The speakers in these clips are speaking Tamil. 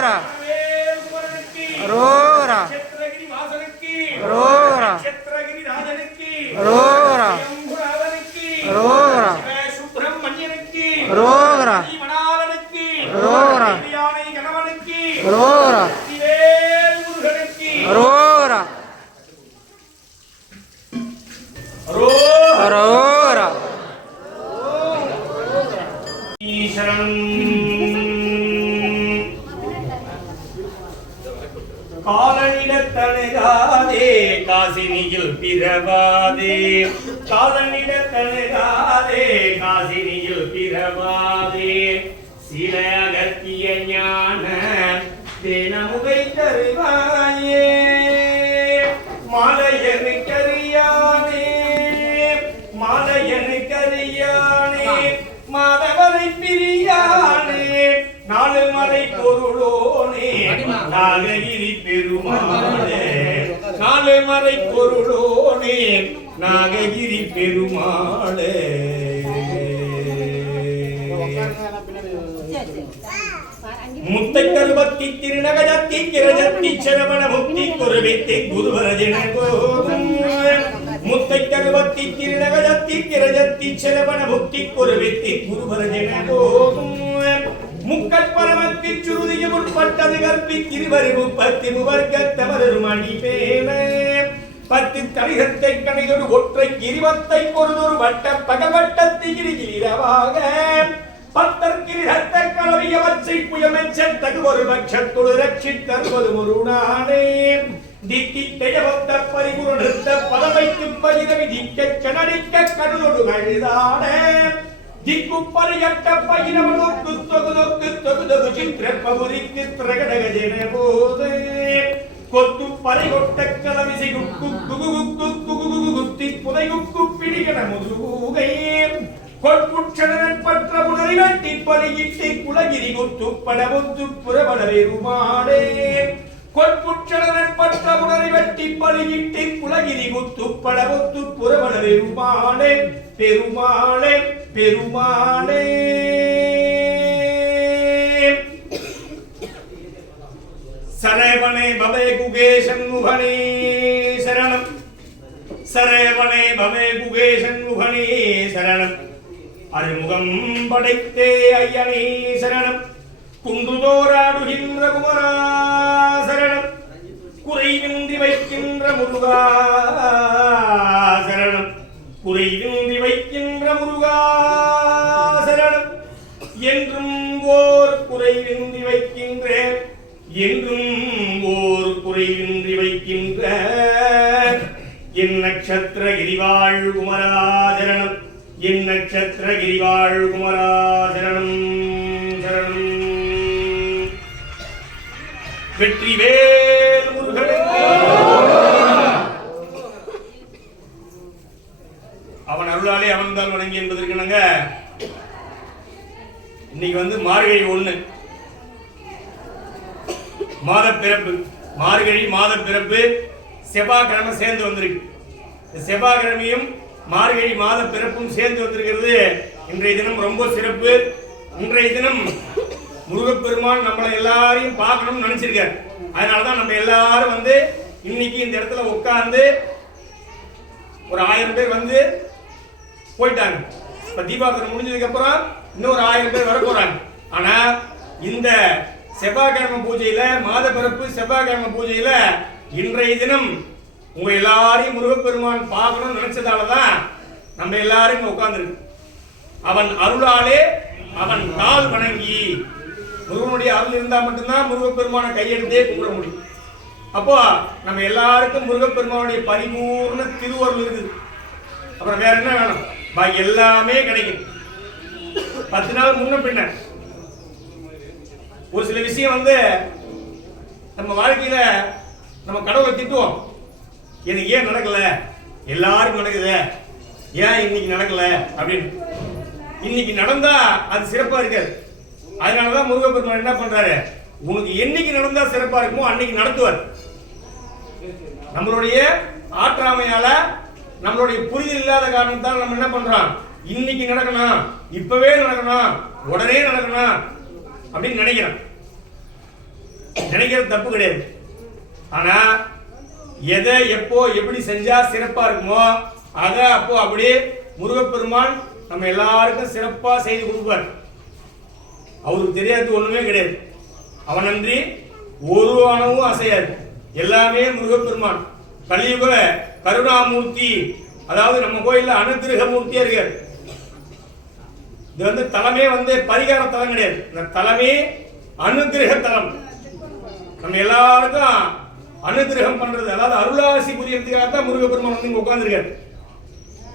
Ora. Ora. பிறவாதே காலனிடத்தணுகாதே காசினியில் பிறவாதே. சில அகத்திய ஞான தினமுகை தருவாயே மாலையனு கரியானே மாலையனு கரியானே மாதவரை பிரியானே நாலு மலை பொருளோனே நாககிரி பெருமாளே. நாலு மலை பொருளோனே நாககிரி பெருமாளே முத்தை கருவத்தி திருநகஜத்தி கிரஜத்தி சரவண முக்தி குருவித்தி குருவரஜன முத்தை கருவத்தி திருநகஜத்தி கிரஜத்தி சரவண முக்தி குருவித்தி குருவரஜன முக்கட் முக்கட்பரமத்திச் சுருதியும் உட்பட்டது கற்பித் இருவரிவு பத்தி முவர்க்கத்தவரும் அடிபேமே பத்து தனிகத்தை கணிதொரு ஒற்றை கிரிவத்தை பொருதொரு வட்ட பகவட்ட திகிரிகிரவாக பத்தற்கிரிடத்த கலவியவற்றை புயமெச்சன் தகுவொரு பட்சத்துடு ரட்சித்தருவது முருணானே திக்கி தெயவத்த பரிபுர நிறுத்த பதமைக்கும் பயிரவி திக்க கனடிக்க கருதொடு கழுதான திக்கு பரியட்ட தொகுதொக்கு தொகுதொகு சித்திரப்பபுரிக்கு திரகடகஜன போதே கொத்து பறை கொட்ட கலவிசை குக்கு குகு குக்கு குகு குகு குத்தி புதை குக்கு பிடிகன முதுகூகை வெட்டி பலியிட்டு குலகிரி குத்து படமுத்து புறபட பெருமாடே வெட்டி பலியிட்டு குலகிரி குத்து படமுத்து புறபட பெருமாளே பெருமானே. சரவணே பவே குகே சண்முகனே சரணம். சரவணே பவே குகே சண்முகனே சரணம். அருமுகம் படைத்தே ஐயனே சரணம். குன்றுதோராடுகின்ற குமரா சரணம். குறைவின்றி வைக்கின்ற முருகா சரணம். குறைவின்றி என் நட்சத்திர கிரிவாழ் குமராசரணம் என் நட்சத்திர கிரிவாழ் குமராசரணம் சரணம். வெற்றி வேல் அவன் அருளாலே அவன்தான் வணங்கி என்பதற்கு நாங்க இன்னைக்கு வந்து மார்கழி ஒண்ணு. மாத பிறப்பு மார்கழி மாத பிறப்பு செவ்வாய்க்கிழமை சேர்ந்து வந்திருக்கு. இந்த செவ்வாய்க்கிழமையும் மார்கழி மாத பிறப்பும் சேர்ந்து வந்திருக்கிறது. இன்றைய தினம் ரொம்ப சிறப்பு. இன்றைய தினம் முருகப்பெருமான் நம்மளை எல்லாரையும் பார்க்கணும்னு நினைச்சிருக்காரு. அதனால தான் நம்ம எல்லாரும் வந்து இன்னைக்கு இந்த இடத்துல உட்கார்ந்து ஒரு ஆயிரம் பேர் வந்து போயிட்டாங்க. இப்போ தீபாவளி முடிஞ்சதுக்கு அப்புறம் இன்னொரு ஆயிரம் பேர் வர போறாங்க. ஆனா இந்த செவ்வாய்க்கிழமை பூஜையில மாத பிறப்பு செவ்வாய்க்கிழமை பூஜையில இன்றைய தினம் உங்க எல்லாரையும் முருகப்பெருமான் பார்க்கணும்னு நினைச்சதாலதான் நம்ம எல்லாரும் உட்கார்ந்துருக்கு. அவன் அருளாலே அவன் கால் வணங்கி முருகனுடைய அருள் இருந்தா மட்டும்தான் முருகப்பெருமானை கையெடுத்தே கும்பிட முடியும். அப்போ நம்ம எல்லாருக்கும் முருகப்பெருமானுடைய பரிபூர்ண திருவருள் இருக்குது. அப்புறம் வேற என்ன வேணும்? பாக்கி எல்லாமே கிடைக்கும். பத்து நாள் முன்ன பின்ன. ஒரு சில விஷயம் வந்து நம்ம வாழ்க்கையில நம்ம கடவுளை திட்டுவோம். எனக்கு ஏன் நடக்கல? எல்லாருக்கும் நடக்குது. ஏன் இன்னைக்கு நடக்கல? அப்படின்னு. இன்னைக்கு நடந்தா அது சிறப்பா இருக்காது. அதனாலதான் முருகப்பெருமான் என்ன பண்றாரு? உனக்கு என்னைக்கு நடந்தா சிறப்பா இருக்குமோ அன்னைக்கு நடத்துவார். நம்மளுடைய ஆற்றாமையால நம்மளுடைய புரிதல் இல்லாத காரணத்தால் நம்ம என்ன பண்றோம்? இன்னைக்கு நடக்கணும். இப்பவே நடக்கணும். உடனே நடக்கணும். அப்படின்னு நினைக்கிறோம். நினைக்கிறது தப்பு கிடையாது. ஆனா எதை எப்போ எப்படி செஞ்சா சிறப்பா இருக்குமோ அதை அப்போ அப்படியே முருகப்பெருமான் நம்ம எல்லாருக்கும் சிறப்பா செய்து கொடுப்பார். அவருக்கு தெரியாது ஒண்ணுமே கிடையாது. அவனன்றி ஒரு அணவும் அசையாது. எல்லாமே முருகப்பெருமான். கலியுக கருணாமூர்த்தி அதாவது நம்ம கோயில்ல அனுகிரக மூர்த்தியா இருக்கார். இது வந்து தலமே வந்து பரிகார தலம் கிடையாது. இந்த தலமே அனுகிரக தலம். நம்ம எல்லாருக்கும் அனுகிரகம் பண்றது அதாவது அருளாசி புரியறதுக்காக தான் முருகப்பெருமான் வந்து இங்க உட்கார்ந்துருக்காரு.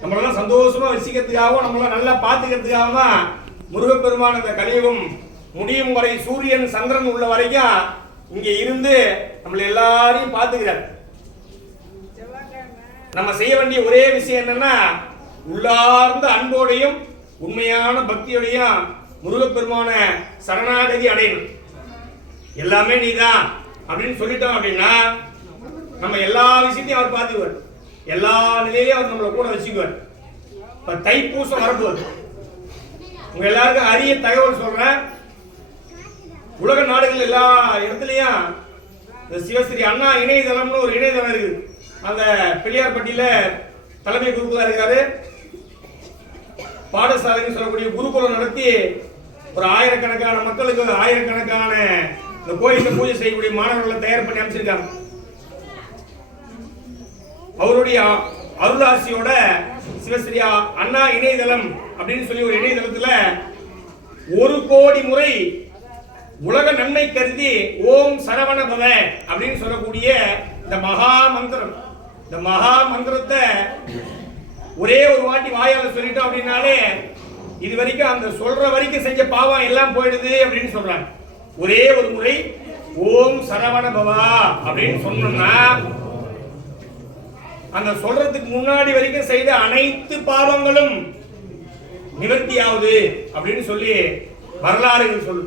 நம்மளெல்லாம் சந்தோஷமா வச்சுக்கிறதுக்காகவும் நம்மளாம் நல்லா பார்த்துக்கிறதுக்காக தான் முருகப்பெருமான் இந்த கலியுகம் முடியும் வரை சூரியன் சந்திரன் உள்ள வரைக்கும் இங்க இருந்து நம்மள எல்லாரையும் பார்த்துக்கிறார். நம்ம செய்ய வேண்டிய ஒரே விஷயம் என்னன்னா உள்ளார்ந்த அன்போடையும் உண்மையான பக்தியோடையும் முருகப்பெருமான சரணாகதி அடையணும். எல்லாமே நீதான். அப்படின்னு சொல்லிட்டோம் அப்படின்னா நம்ம எல்லா விஷயத்தையும் அவர் பார்த்துக்குவார். எல்லா நிலையிலையும் அவர் நம்மளை கூட வச்சுக்குவார். இப்ப தைப்பூசம் வரப்போகுது. உங்க எல்லாருக்கும் அரிய தகவல் சொல்றேன். உலக நாடுகள் எல்லா இடத்துலயும் இந்த சிவஸ்ரீ அண்ணா இணையதளம்னு ஒரு இணையதளம் இருக்குது. அந்த பிள்ளையார்பட்டியில தலைமை குருக்குலா இருக்காரு. பாடசாலைன்னு சொல்லக்கூடிய குருகுலம் நடத்தி ஒரு ஆயிரக்கணக்கான மக்களுக்கு ஆயிரக்கணக்கான இந்த கோயிலுக்கு பூஜை செய்யக்கூடிய மாணவர்களை தயார் பண்ணி அமைச்சிருக்காங்க. அவருடைய அருளாசியோட சிவஸ்ரீயா அண்ணா இணையதளம் அப்படின்னு சொல்லி ஒரு இணையதளத்துல ஒரு கோடி முறை உலக நன்மை கருதி ஓம் சரவண பவ அப்படின்னு சொல்லக்கூடிய இந்த மகா மந்திரம். இந்த மகா மந்திரத்தை ஒரே ஒரு வாட்டி வாயால சொல்லிட்டோம் அப்படின்னாலே இது வரைக்கும் அந்த சொல்ற வரைக்கும் செஞ்ச பாவம் எல்லாம் போயிடுது அப்படின்னு சொல்றாங்க. ஒரே ஒரு முறை ஓம் சரவண பவா அப்படின்னு சொன்னோம்னா அந்த சொல்றதுக்கு முன்னாடி வரைக்கும் செய்த அனைத்து பாவங்களும் நிவர்த்தி ஆகுது அப்படின்னு சொல்லி வரலாறுகள் சொல்லு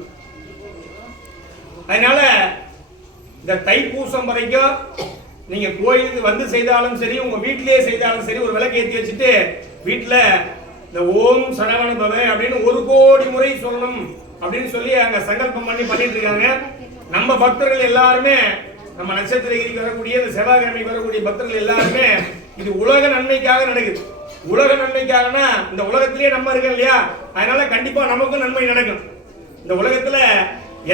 அதனால இந்த தைப்பூசம் வரைக்கும் நீங்க கோயிலுக்கு வந்து செய்தாலும் சரி உங்க வீட்டிலேயே செய்தாலும் சரி ஒரு விளக்கு ஏற்றி வச்சுட்டு வீட்டில் இந்த ஓம் சரவண பவ அப்படின்னு ஒரு கோடி முறை சொல்லணும். அப்படின்னு சொல்லி அங்க சங்கல்பம் பண்ணி பண்ணிட்டு இருக்காங்க. நம்ம பக்தர்கள் எல்லாருமே நம்ம நட்சத்திரகிரிக்கு வரக்கூடிய இந்த செவ்வாய்க்கிழமைக்கு வரக்கூடிய பக்தர்கள் எல்லாருமே இது உலக நன்மைக்காக நடக்குது. உலக நன்மைக்காகனா இந்த உலகத்திலேயே நம்ம இருக்கோம் இல்லையா? அதனால கண்டிப்பா நமக்கும் நன்மை நடக்கும். இந்த உலகத்துல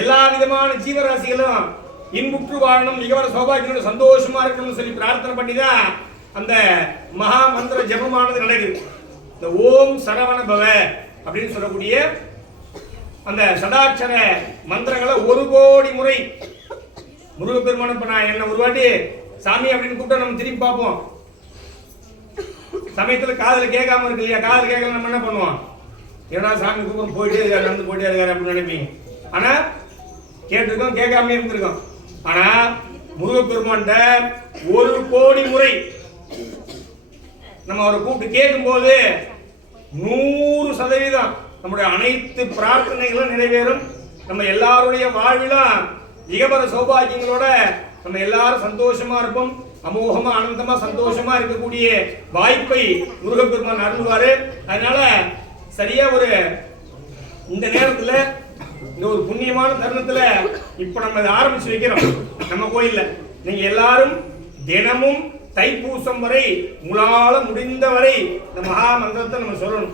எல்லா விதமான ஜீவராசிகளும் இன்புற்று வாழணும் மிகவர சௌபாகியோட சந்தோஷமா இருக்கணும்னு சொல்லி பிரார்த்தனை பண்ணி தான் அந்த மகா மந்திர ஜெபமானது நடக்குது. இந்த ஓம் சரவண பவ அப்படின்னு சொல்லக்கூடிய அந்த சதாட்சர மந்திரங்களை ஒரு கோடி முறை முருகப்பெருமான இப்ப நான் என்ன ஒரு வாட்டி சாமி அப்படின்னு கூப்பிட்டா நம்ம திரும்பி பார்ப்போம். சமயத்துல காதல கேட்காம இருக்கு இல்லையா? காதல் கேட்கல நம்ம என்ன பண்ணுவோம்? ஏன்னா சாமி கூப்பிடும் போயிட்டே இருக்காரு நடந்து போயிட்டே இருக்காரு அப்படின்னு நினைப்பீங்க. ஆனா கேட்டிருக்கோம் கேட்காம இருந்திருக்கோம். ஆனா முருகப்பெருமான்ட்ட ஒரு கோடி முறை நம்ம அவரை கூப்பிட்டு கேட்கும் போது நூறு சதவீதம் நம்முடைய அனைத்து பிரார்த்தனைகளும் நிறைவேறும். நம்ம எல்லாருடைய வாழ்விலும் இகபர சௌபாகியங்களோட நம்ம எல்லாரும் சந்தோஷமா இருப்போம். அமோகமா ஆனந்தமா சந்தோஷமா இருக்கக்கூடிய வாய்ப்பை முருகப்பெருமான் அருள்வாரு. அதனால சரியா ஒரு இந்த நேரத்துல இந்த ஒரு புண்ணியமான தருணத்துல இப்ப நம்ம இதை ஆரம்பிச்சு வைக்கிறோம். நம்ம கோயில்ல. நீங்க எல்லாரும் தினமும் தைப்பூசம் வரை உங்களால முடிந்த வரை இந்த மகா மந்திரத்தை நம்ம சொல்லணும்.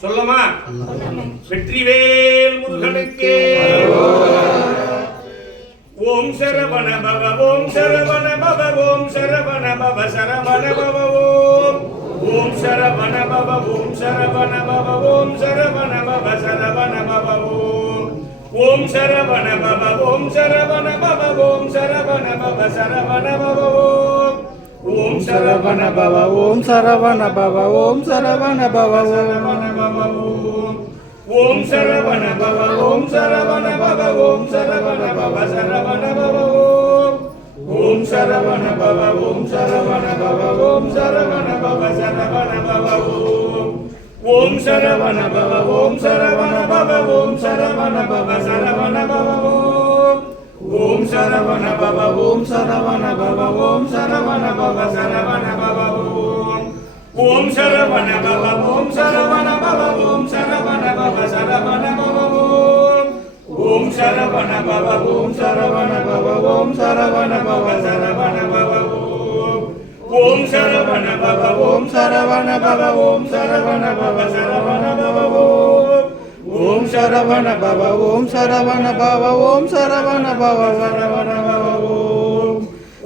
சொல்லமா வெற்றிவேல் முருகனுக்கே ஓம் சரவண பவ ஓம் சரவண பவ ஓம் சரவண பவ சரவண பவ ஓம் ஓம் சரவண பவ ஓம் சரவண பவ ஓம் சரவண பவ சரவண பவ ஓம் ஓம் சரவண பவ ஓம் சரவண பவ ஓம் சரவண பவ சரவண பவ ஓம் ஓம் சரவண பவ ஓம் சரவண பவ ஓம் சரவண பவ ஓம் சரவண பவ ஓம் சரவண பவ ஓம் சரவண பவ சரவண பவ ஓம் ஓம் சரவண பவ ஓம் சரவண பவ ஓம் சரவண பவ சரவண பவ ஓம் ஓம் சரவண பவ ஓம் சரவண பவ ஓம் சரவண பவ சரவண பவ ஓம் ஓம் சரவண பவ ஓம் சரவண பவ ஓம் சரவண பவ சரவண பவ ஓம் ஓம் சரவண பவ ஓம் சரவண பவ ஓம் சரவண பவ சரவண பவ ஓம் ஓம் சரவண பவ ஓம் சரவண பவ ஓம் சரவண பவ சரவண பவ ஓம் ஓம் சரவண பவ ஓம் சரவண பவ ஓம் சரவண பவ சரவண பவ ஓம் ஓம் சரவண பவ ஓம் சரவண பவ ஓம் சரவண பவ பவ ஓம்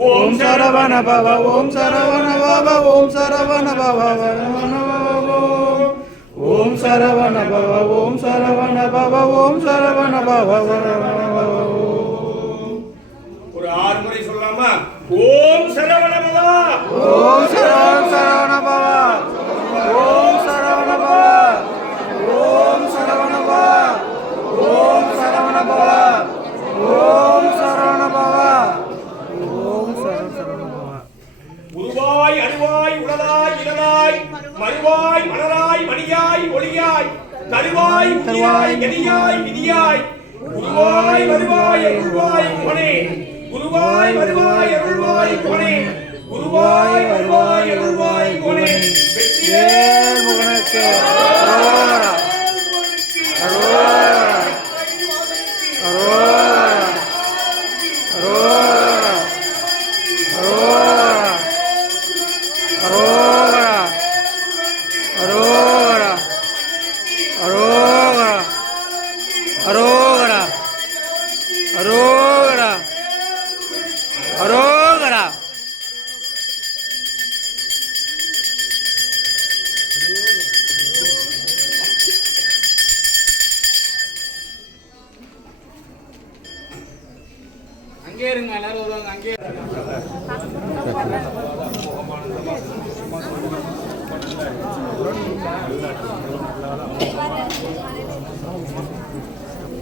ஓம் சரவண பவ ஓம் சரவண பவ ஓம் சரவண பவ பவ ஓம் சரவண பவ ஓம் சரவண பவ ஓம் சரவண பவ ஒரு ஆறு முறை சொல்லலாமா ஓம் சரவண பவா ஓம் சரவண சரவண பவ குருவாய் வருவாய் அருள்வாய் கோனே குருவாய் வருவாய் அருள்வாய் கோனே வெற்றியே முகனுக்கு Arora! Arora! Arora!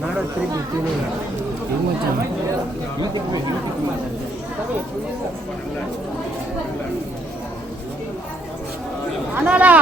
நாடா திருப்பி திருவிழா இருந்துச்சாங்க அண்ணாடா.